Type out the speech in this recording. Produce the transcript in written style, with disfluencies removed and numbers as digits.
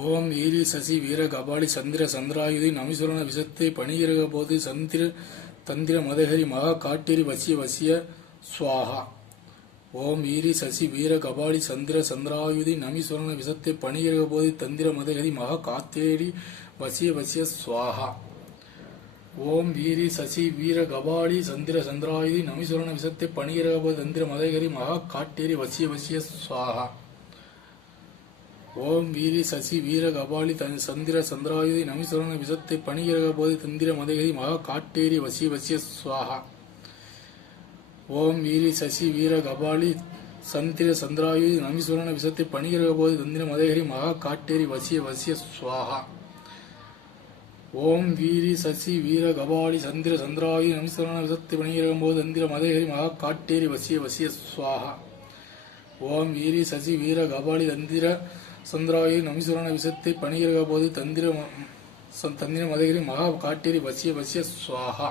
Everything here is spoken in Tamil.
ஓம் ஈரி சசி வீர கபாலி சந்திர சந்திராயுதி நமீஸ்வரன விசத்தை பணிகிற போது தந்திர மதகரி மகா காட்டேரி வசிய வசிய ஸ்வாஹா. ஓம் ஈரி சசி வீர கபாலி சந்திர சந்திராயுதி நமீஸ்வரன விசத்தை பணிகிற போது தந்திர மதகரி மகா காட்டேரி வசிய வசிய ஸ்வாஹா. ஓம் வீரி சசி வீர கபாலி சந்திர சந்திராயுதி நமீஸ்வரன விசத்தை பணிகிற போது தந்திர மதகரி மகா காட்டேரி வசிய வசிய ஸ்வாஹா. ஓம் வீரி சசி வீர கபாலி சந்திர சந்திராயுதி நமீஸ்வரன விசத்தை பணிகிற போது தந்திர மதகரி மகா காட்டேரி வசிய வசிய ஸ்வாஹா. ஓம் வீரி சசி வீர கபாலி சந்திர சந்திராயுதி நமீஸ்வரன விசத்தை பணிகிற போது தந்திர மதகரி மகா காட்டேரி வசிய வசிய ஸ்வாஹா. ஓம் வீரி சசி வீர கபாலி சந்திர சந்திராயுதி நமீஸ்வரன விசத்தை பணிகிற போது தந்திர மதகரி மகா காட்டேரி வசிய வசிய ஸ்வாஹா. ஓம் வீரி சசி வீர கபாலி தந்திர சந்திராயுதி நமீஸ்வரன விசத்தை பணிகிற போது தந்திர மதகரி மகா காட்டேரி வசிய வசிய ஸ்வாஹா.